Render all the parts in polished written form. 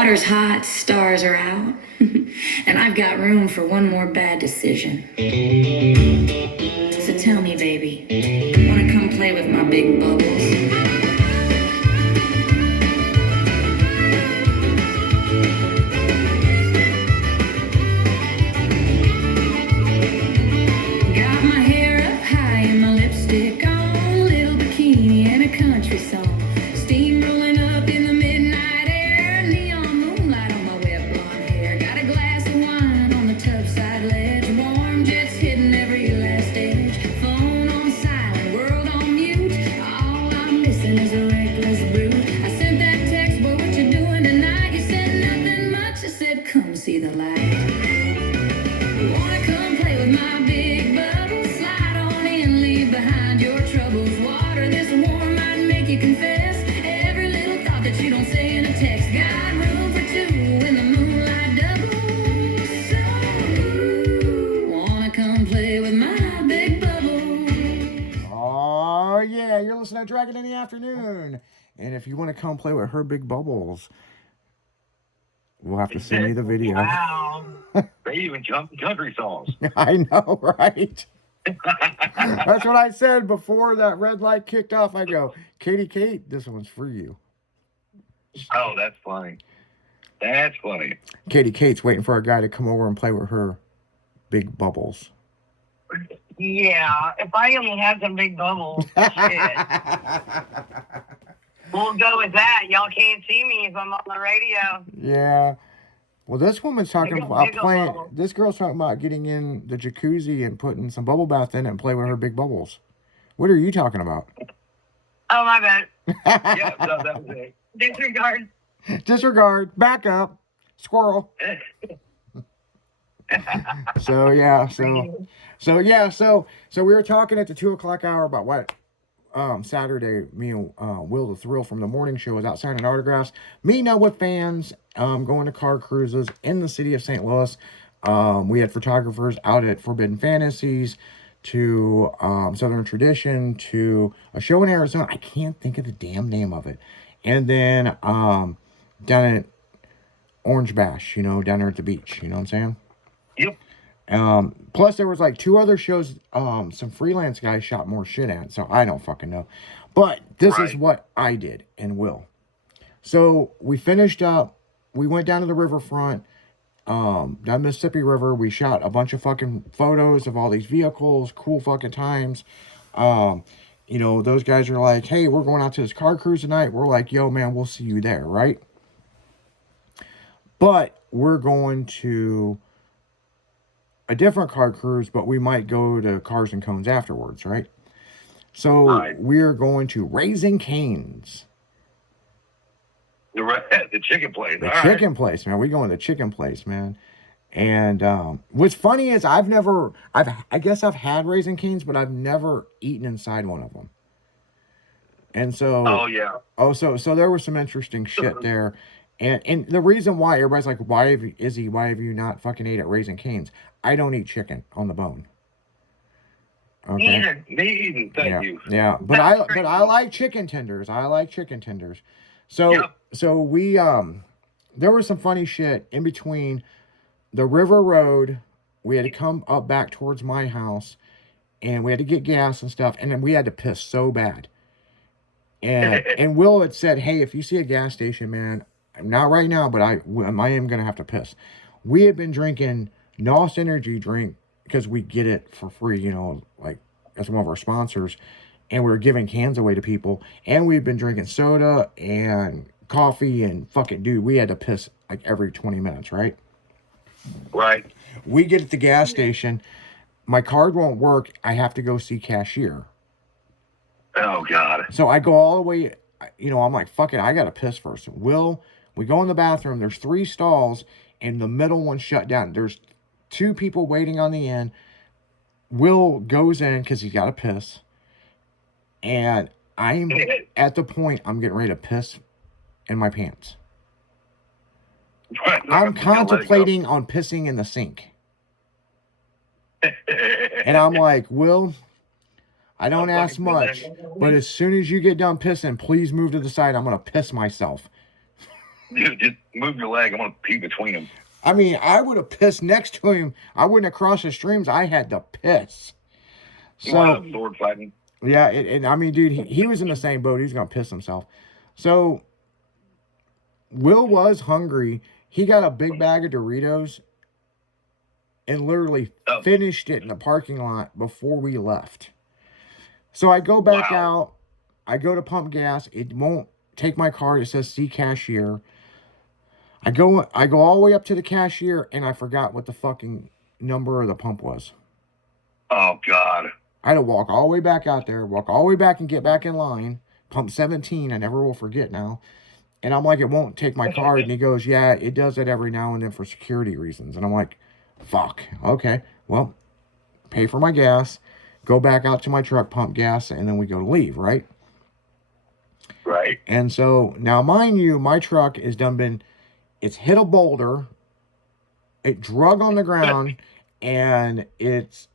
Water's hot, stars are out, and I've got room for one more bad decision. So tell me, baby, wanna come play with my big bubbles? Got my hair up high and my lipstick on, little bikini and a country song. Steam rolling up in the midnight air, neon moonlight on my wet blonde hair. Got a glass of wine on the tub side ledge, warm jets hitting every last edge. Phone on silent, world on mute, all I'm missing is a reckless brute. I sent that text, boy, what you doing tonight? You said nothing much, I said come see the light. Wanna come play with my big bubbles? Slide on in, leave behind your troubles. Water this warm might make you confess every little thought that you don't say in a text. Got room for two in the moonlight double. So wanna come play with my big bubbles? Oh yeah, you're listening to Dragon in the Afternoon. And if you want to come play with her big bubbles, we'll have to send you the video. Wow. They even jump country songs. I know, right? That's what I said before that red light kicked off. I go, Katie Kate, this one's for you. Oh, that's funny. That's funny. Katie Kate's waiting for a guy to come over and play with her big bubbles. Yeah, if I only had some big bubbles, shit. We'll go with that. Y'all can't see me if I'm on the radio. Yeah. Well, this woman's talking about playing. Bubble. This girl's talking about getting in the jacuzzi and putting some bubble bath in it and play with her big bubbles. What are you talking about? Oh, my bad. Yeah, no, that was it. Disregard. Disregard. Back up. Squirrel. So we were talking at the 2:00 hour about what Saturday me and Will the Thrill from the morning show was out signing autographs, meeting up with fans, going to car cruises in the city of St. Louis. We had photographers out at Forbidden Fantasies, to Southern Tradition, to a show in Arizona. I can't think of the damn name of it. And then down at Orange Bash, down there at the beach. You know what I'm saying? Yep. Plus there was like 2 other shows some freelance guys shot more shit at, so I don't fucking know. But this is what I did and Will. So we finished up, we went down to the riverfront, down Mississippi River. We shot a bunch of fucking photos of all these vehicles, cool fucking times. Those guys are like, hey, we're going out to this car cruise tonight. We're like, yo man, we'll see you there, right? But we're going to a different car cruise, but we might go to Cars and Cones afterwards, right? So we're going to Raising Cane's. The chicken place. The chicken place, man. We going to the chicken place, man. And what's funny is I guess I've had Raising Cane's, but I've never eaten inside one of them. And so so there was some interesting shit there. And the reason why everybody's like, why have you not fucking ate at Raising Cane's? I don't eat chicken on the bone. Okay. Me either. Thank you. Yeah, but I like chicken tenders. So we there was some funny shit in between the River Road. We had to come up back towards my house, and we had to get gas and stuff, and then we had to piss so bad. And Will had said, hey, if you see a gas station, man, not right now, but I am gonna have to piss. We had been drinking NOS energy drink because we get it for free, like as one of our sponsors, and we were giving cans away to people. And we've been drinking soda and coffee and fucking dude, we had to piss like every 20 minutes, right? Right. We get at the gas station, my card won't work. I have to go see cashier. Oh God. So I go all the way. I'm like, fuck it, I gotta piss first. We go in the bathroom. There's 3 stalls, and the middle one shut down. There's 2 people waiting on the end. Will goes in because he's got to piss. And I'm at the point I'm getting ready to piss in my pants. I'm contemplating on pissing in the sink. And I'm like, Will, I don't ask much, but as soon as you get done pissing, please move to the side. I'm going to piss myself. Dude, just move your leg. I want to pee between them. I mean, I would have pissed next to him. I wouldn't have crossed the streams. I had to piss. You want So, to sword fighting? yeah, and I mean, dude, he was in the same boat. He was going to piss himself. So, Will was hungry. He got a big bag of Doritos and literally Oh. finished it in the parking lot before we left. So, I go back out. I go to pump gas. It won't take my card. It says see cashier. I go all the way up to the cashier, and I forgot what the fucking number of the pump was. Oh, God. I had to walk all the way back out there, walk all the way back and get back in line. Pump 17, I never will forget now. And I'm like, it won't take my card. And he goes, yeah, it does it every now and then for security reasons. And I'm like, fuck. Okay, well, pay for my gas, go back out to my truck, pump gas, and then we go to leave, right? Right. And so, now mind you, my truck is it's hit a boulder, it drug on the ground, and it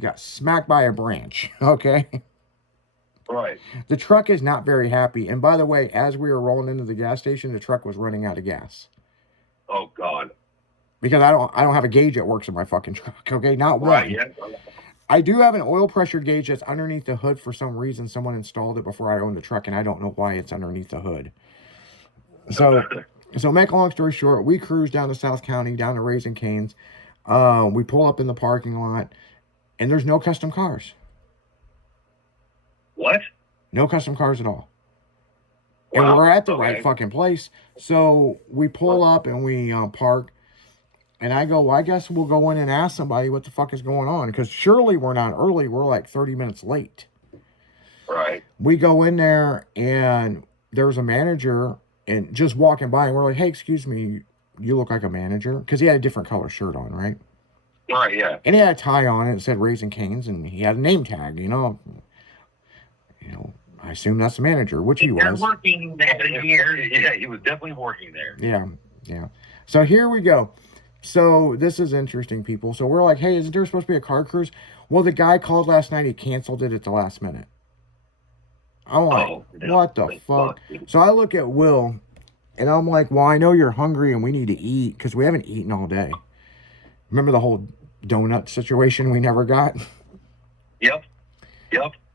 got smacked by a branch, okay? Right. The truck is not very happy. And by the way, as we were rolling into the gas station, the truck was running out of gas. Oh, God. Because I don't have a gauge that works in my fucking truck, okay? Not one. Right, yeah. I do have an oil pressure gauge that's underneath the hood. For some reason, someone installed it before I owned the truck, and I don't know why it's underneath the hood. So make a long story short, we cruise down to South County, down to Raising Cane's. We pull up in the parking lot, and there's no custom cars. What? No custom cars at all. And Wow, we're at the okay. right fucking place. So we pull up and we park. And I go, well, I guess we'll go in and ask somebody what the fuck is going on. Because surely we're not early. We're like 30 minutes late. Right. We go in there and there's a manager and just walking by. And we're like, hey, excuse me, you look like a manager. Because he had a different color shirt on, right? Right, yeah. And he had a tie on it. It said Raising Cane's. And he had a name tag, you know. I assume that's the manager, which he You're was. working there here. Yeah, he was definitely working there. Yeah. So here we go. So this is interesting, people. So we're like, hey, isn't there supposed to be a car cruise? Well, the guy called last night. He canceled it at the last minute. I'm like, Oh, what the fuck? So I look at Will, and I'm like, well, I know you're hungry and we need to eat because we haven't eaten all day. Remember the whole donut situation we never got? Yep.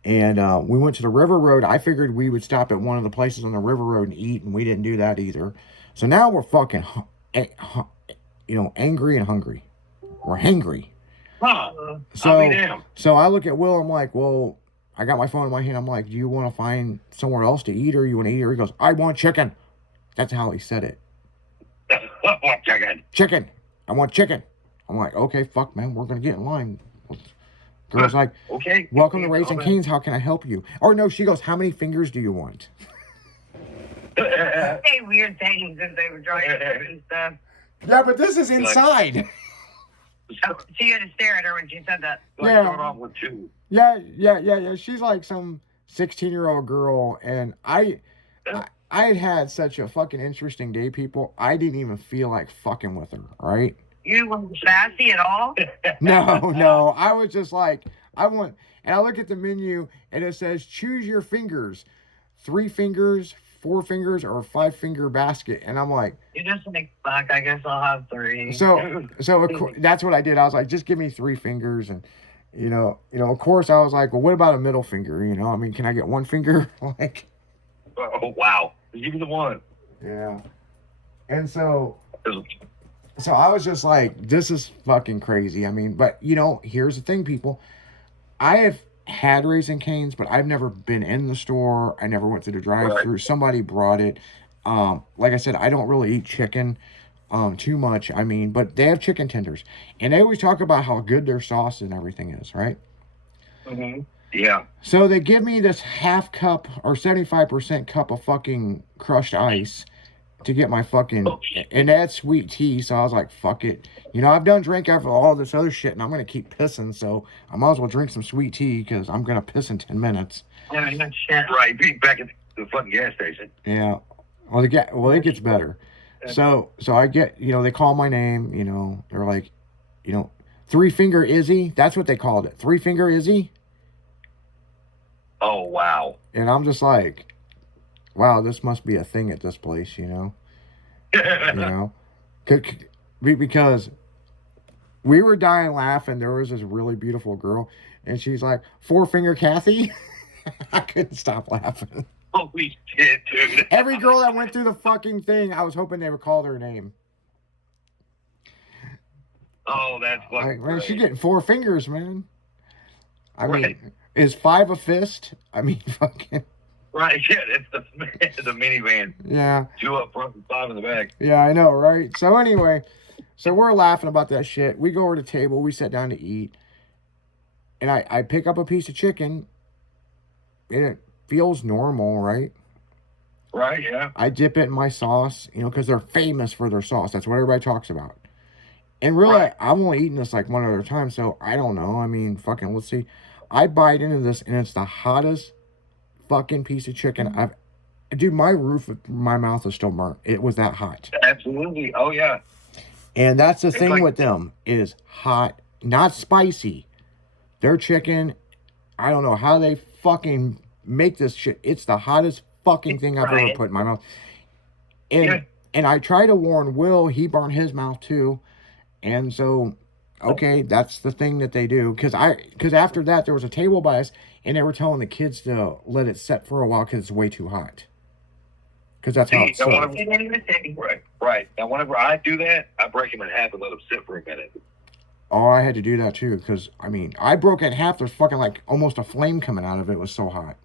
And we went to the River Road. I figured we would stop at one of the places on the River Road and eat, and we didn't do that either. So now we're fucking, angry and hungry. We're hangry. Huh. So, I'll be damned. so I look at Will. I'm like, well, I got my phone in my hand. I'm like, do you want to find somewhere else to eat, or you want to eat? Or he goes, I want chicken. That's how he said it. Chicken. Chicken. I want chicken. I'm like, okay, fuck, man. We're going to get in line. Girl's like, Okay. welcome to Raising Cane's. How can I help you? Or no, she goes, how many fingers do you want? Say weird things as they were driving through and stuff. Yeah, but this is inside. Oh, so you had to stare at her when she said that. Yeah. Start off with two. Yeah. She's like some 16-year-old girl, and I had such a fucking interesting day, people. I didn't even feel like fucking with her, right? You weren't sassy at all? No. I was just like, and I look at the menu, and it says, choose your fingers. 3 fingers, 4 fingers, or 5-finger basket. And I'm like, You're just like, fuck, I guess I'll have 3. so that's what I did. I was like, just give me 3 fingers. And, of course, I was like, well, what about a middle finger? I mean, can I get 1 finger? Like, Oh, wow. Give me the one. yeah. And so I was just like, this is fucking crazy. I mean, but here's the thing, people. I have had Raising Cane's, but I've never been in the store. I never went to the drive-thru. Right. Somebody brought it. Like I said, I don't really eat chicken too much. I mean, but they have chicken tenders, and they always talk about how good their sauce and everything is, right? Mm-hmm. Yeah. So they give me this half cup or 75% cup of fucking crushed ice to get my fucking, and that's sweet tea. So I was like, fuck it. I've done drink after all this other shit, and I'm going to keep pissing. So I might as well drink some sweet tea because I'm going to piss in 10 minutes. Yeah, no shit. Right. Be back at the fucking gas station. Yeah. Well, it gets better. So I get, they call my name, they're like, 3-finger Izzy. That's what they called it. 3-finger Izzy. Oh, wow. And I'm just like, wow, this must be a thing at this place, you know, because we were dying laughing. There was this really beautiful girl, and she's like, "Four Finger Kathy." I couldn't stop laughing. Holy shit, dude. Every girl that went through the fucking thing, I was hoping they would call their name. Oh, that's fucking Like, man, great. she's getting 4 fingers, man. I mean, Right. is 5 a fist? I mean, fucking. Right, yeah, it's the minivan. Yeah. 2 up front and 5 in the back. Yeah, I know, right? So anyway, so we're laughing about that shit. We go over to the table. We sit down to eat. And I pick up a piece of chicken. And it feels normal, right? Right, yeah. I dip it in my sauce, you know, because they're famous for their sauce. That's what everybody talks about. And really, Right. I've only eaten this like one other time, so I don't know. I mean, fucking, let's see. I bite into this, and it's the hottest fucking piece of chicken I've... Dude, my roof of my mouth is still burnt. It was that hot. Absolutely. Oh, yeah. And that's the thing like- with them, is hot, not spicy. Their chicken, I don't know how they fucking make this shit. It's the hottest fucking thing I've ever Right. put in my mouth. And Yeah. and I try to warn Will, he burned his mouth too. And so, okay, that's the thing that they do. Because after that, there was a table by us, and they were telling the kids to let it set for a while because it's way too hot. Because that's how it's See, I served. wanna- Right, right. Now, whenever I do that, I break them in half and let them sit for a minute. Oh, I had to do that too. Because, I mean, I broke it in half. There's fucking like almost a flame coming out of it. It was so hot.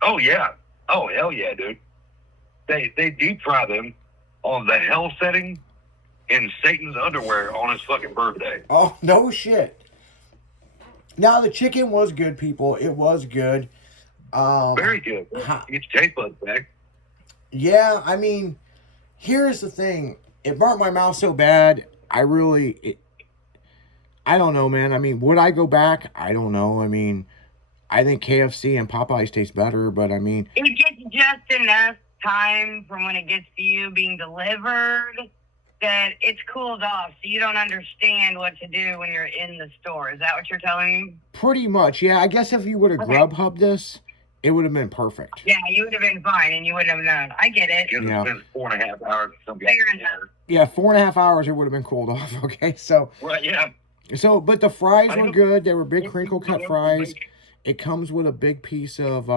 Oh, yeah. Oh, hell yeah, dude. They deep fry them on the hell setting in Satan's underwear on his fucking birthday. Oh, no shit. Now, the chicken was good, people. It was good. Very good. Ha- Get your taste buds back. Yeah, I mean, here's the thing. It burnt my mouth so bad. I don't know, man. I mean, would I go back? I don't know. I mean, I think KFC and Popeyes taste better, but I mean, It gets just enough time from when it gets to you being delivered that it's cooled off, so you don't understand what to do when you're in the store. Is that what you're telling me? pretty much, yeah. I guess if you would have Okay. Grubhub this, it would have been perfect. Yeah, you would have been fine, and you wouldn't have known. I get it. Because Yeah. it's been 4.5 hours. Some Figuring it out. Yeah, 4.5 hours, it would have been cooled off. Okay, so Right, yeah. but the fries I were know. good. They were big crinkle cut fries. It comes with a big piece of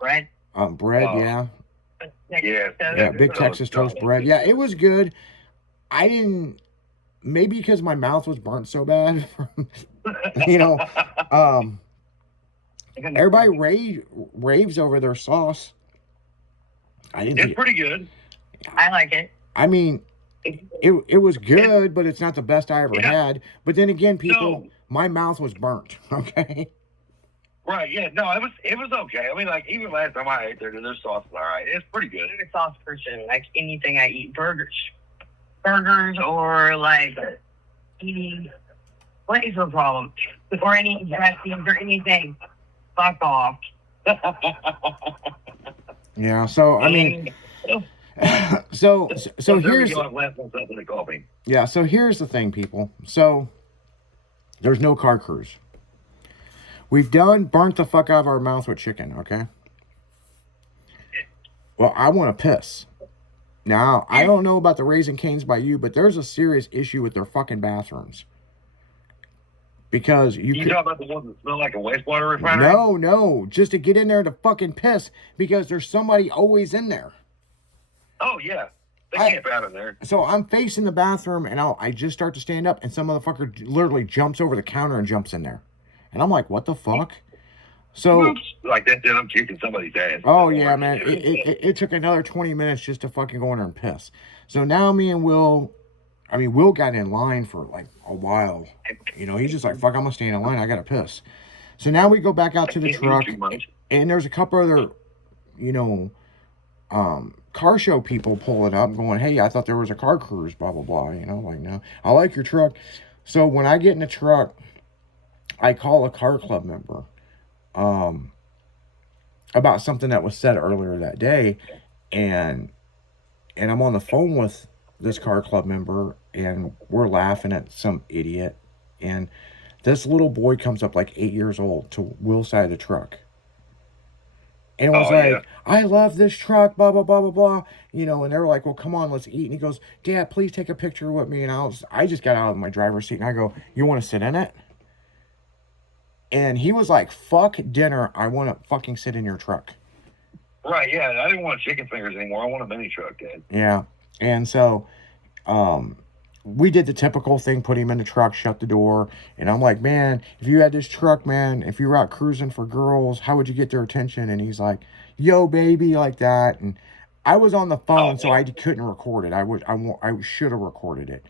Right? bread. Oh. Yeah. Yeah. Yeah, big Texas toast bread. Yeah, it was good. I didn't, maybe because my mouth was burnt so bad from, you know, everybody raves over their sauce. I didn't It's think, pretty good. I like it. I mean, it was good, but it's not the best I ever Yeah. had. But then again, people, No. my mouth was burnt. Okay. Right, yeah. No, it was okay. I mean, like, even last time I ate there, their sauce was all right. It's pretty good. I'm a sauce person. Like anything I eat, burgers or like eating flavor problem or any dressings or anything. Fuck off. Yeah. So, I mean, so There we here's, go. I've left myself in the coffee. yeah, so here's the thing, people. So there's no car cruise. We've burnt the fuck out of our mouth with chicken, okay? Well, I want to piss. Now, I don't know about the Raising Cane's by you, but there's a serious issue with their fucking bathrooms. Because you You could... talking about the ones that smell like a wastewater refinery? No, just to get in there to fucking piss because there's somebody always in there. Oh, yeah. They I- camp out in there. So I'm facing the bathroom and I just start to stand up and some motherfucker literally jumps over the counter and jumps in there. And I'm like, what the fuck? So, Oops. Like that, then I'm kicking somebody's ass. oh yeah, man, it took another 20 minutes just to fucking go in there and piss. So now me and Will got in line for like a while. You know, he's just like, fuck, I'm gonna stay in line. I gotta piss. So now we go back out to the Can't eat truck too much. and there's a couple other, you know, car show people pulling up going, hey, I thought there was a car cruise, blah, blah, blah. You know, like, no, I like your truck. So when I get in the truck, I call a car club member about something that was said earlier that day. And I'm on the phone with this car club member and we're laughing at some idiot. And this little boy comes up like 8 years old to Will's side of the truck. And was Oh, yeah. I love this truck, blah, blah, blah, blah, blah. You know, and they were like, well, come on, let's eat. And he goes, Dad, please take a picture with me. And I just got out of my driver's seat and I go, you want to sit in it? And he was like, fuck dinner. I want to fucking sit in your truck. Right, yeah. I didn't want chicken fingers anymore. I want a mini truck, Dad. Yeah. And so, we did the typical thing, put him in the truck, shut the door. And I'm like, man, if you had this truck, man, if you were out cruising for girls, how would you get their attention? And he's like, yo, baby, like that. And I was on the phone, so I couldn't record it. I should have recorded it.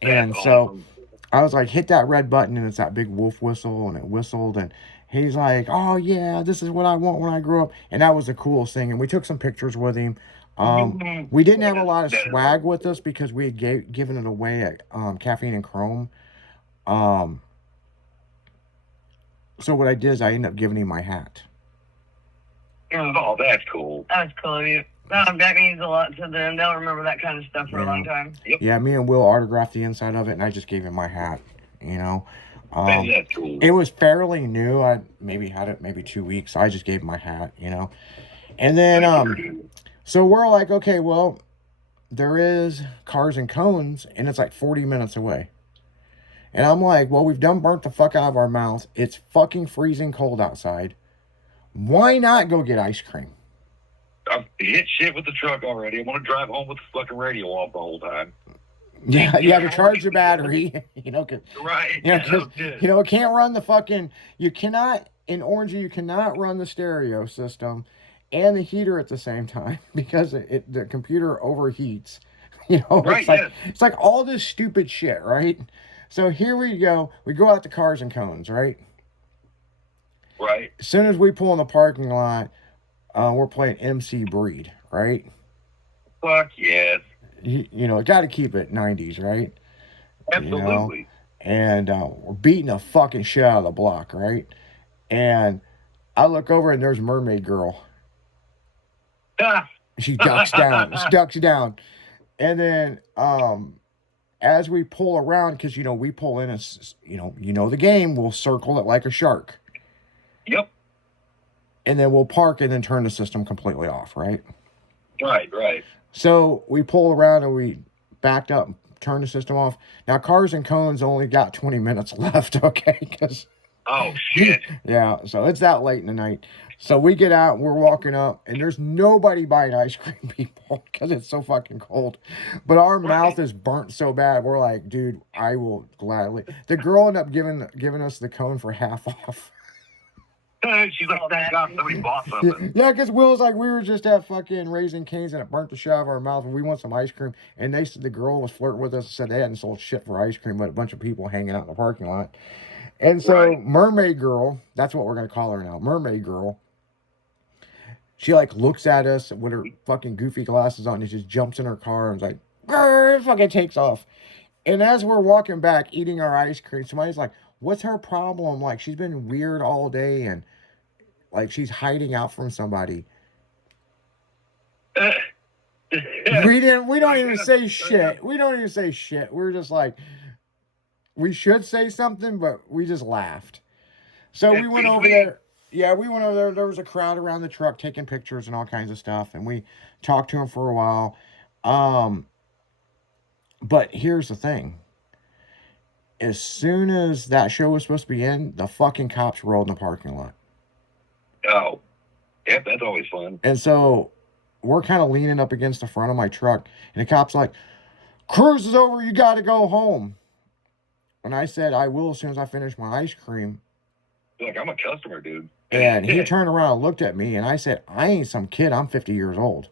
And That's so awesome. I was like, hit that red button, and it's that big wolf whistle, and it whistled, and he's like, oh yeah, this is what I want when I grow up. And that was the coolest thing. And we took some pictures with him. We didn't have a lot of swag with us because we had given it away at Caffeine and Chrome. So what I did is I ended up giving him my hat. Oh, that's cool. That was cool of you. That means a lot to them. They'll remember that kind of stuff for a long time. Yeah, me and Will autographed the inside of it, and I just gave him my hat. You know, That's cool. it was fairly new. I maybe had it maybe 2 weeks, so I just gave him my hat. You know, and then so we're like, okay, well, there is Cars and Cones, and it's like 40 minutes away. And I'm like, well, we've done burnt the fuck out of our mouths. It's fucking freezing cold outside. Why not go get ice cream? I've hit shit with the truck already. I want to drive home with the fucking radio off the whole time. Yeah, you have to charge the battery, you know, cause, Right. you know, Yeah, 'cause, no shit. you know, it can't run the fucking, you cannot, in Orangey, you cannot run the stereo system and the heater at the same time because the computer overheats. You know, Right, it's like all this stupid shit, right? So here we go. We go out to Cars and Cones, right? Right. As soon as we pull in the parking lot, we're playing MC Breed, right? Fuck yes. You know, got to keep it 90s, right? Absolutely. You know? And we're beating the fucking shit out of the block, right? And I look over and there's Mermaid Girl. Ah, She ducks down. She ducks down. And then as we pull around, because, you know, we pull in, you know the game, we'll circle it like a shark. yep. And then we'll park and then turn the system completely off, right? Right. So we pull around and we backed up, turned the system off. Now, Cars and Cones only got 20 minutes left, okay? Because Oh, shit. yeah, so it's that late in the night. So we get out, we're walking up, and there's nobody buying ice cream, people, because it's so fucking cold. But our mouth is burnt so bad, we're like, dude, I will gladly. The girl ended up giving us the cone for half off. She's like, thank God somebody bought something. Yeah, because Will's like, we were just at fucking Raising Cane's and it burnt the shit out of our mouth and we want some ice cream. And they said the girl was flirting with us and said they hadn't sold shit for ice cream, but a bunch of people hanging out in the parking lot. And so Right. Mermaid Girl, that's what we're going to call her now, Mermaid Girl. She like looks at us with her fucking goofy glasses on and just jumps in her car and is like, "Grr," fucking takes off. And as we're walking back eating our ice cream, somebody's like, what's her problem? Like, she's been weird all day and like she's hiding out from somebody. We don't even say shit. We don't even say shit. We're just like, we should say something, but we just laughed. So we went over there. Yeah, we went over there. There was a crowd around the truck taking pictures and all kinds of stuff. And we talked to him for a while. But here's the thing. As soon as that show was supposed to be in, the fucking cops rolled in the parking lot. Oh. Yep, that's always fun. And so we're kind of leaning up against the front of my truck. And the cop's like, cruise is over. You got to go home. And I said, I will as soon as I finish my ice cream. Like, I'm a customer, dude. And he turned around and looked at me. And I said, I ain't some kid. I'm 50 years old.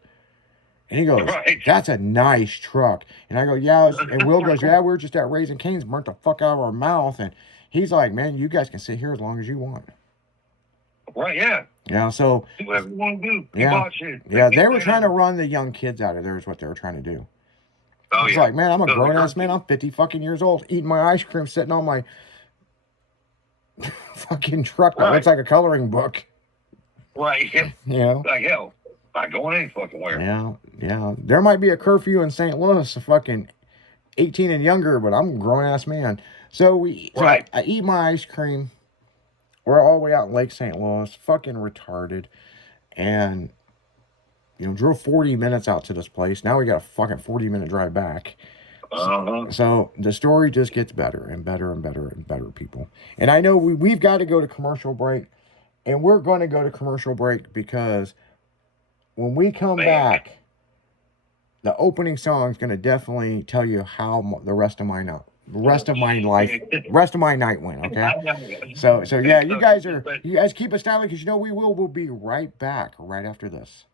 And he goes, Right. that's a nice truck. And I go, yeah. And Will goes, yeah, we're just at Raising Cane's, burnt the fuck out of our mouth. And he's like, man, you guys can sit here as long as you want. Right, yeah. Yeah, so, Do whatever you want to do. You Yeah. bought shit. yeah, they were trying to run the young kids out of there is what they were trying to do. Oh, It's yeah. like, man, I'm a No, grown-ass man. I'm 50 fucking years old, eating my ice cream, sitting on my fucking truck that Right. looks like a coloring book. Right, yeah. You know? Like, hell, not going any fucking where. Yeah. There might be a curfew in St. Louis, fucking 18 and younger, but I'm a grown-ass man. So Right. I eat my ice cream. We're all the way out in Lake St. Louis, fucking retarded. and drove 40 minutes out to this place. Now we got a fucking 40-minute drive back. So the story just gets better and better and better and better, people. And I know we've got to go to commercial break, and we're going to go to commercial break because when we come back, the opening song is going to definitely tell you how the rest of my night went. Okay. So yeah, you guys keep it styling because we'll be right back right after this.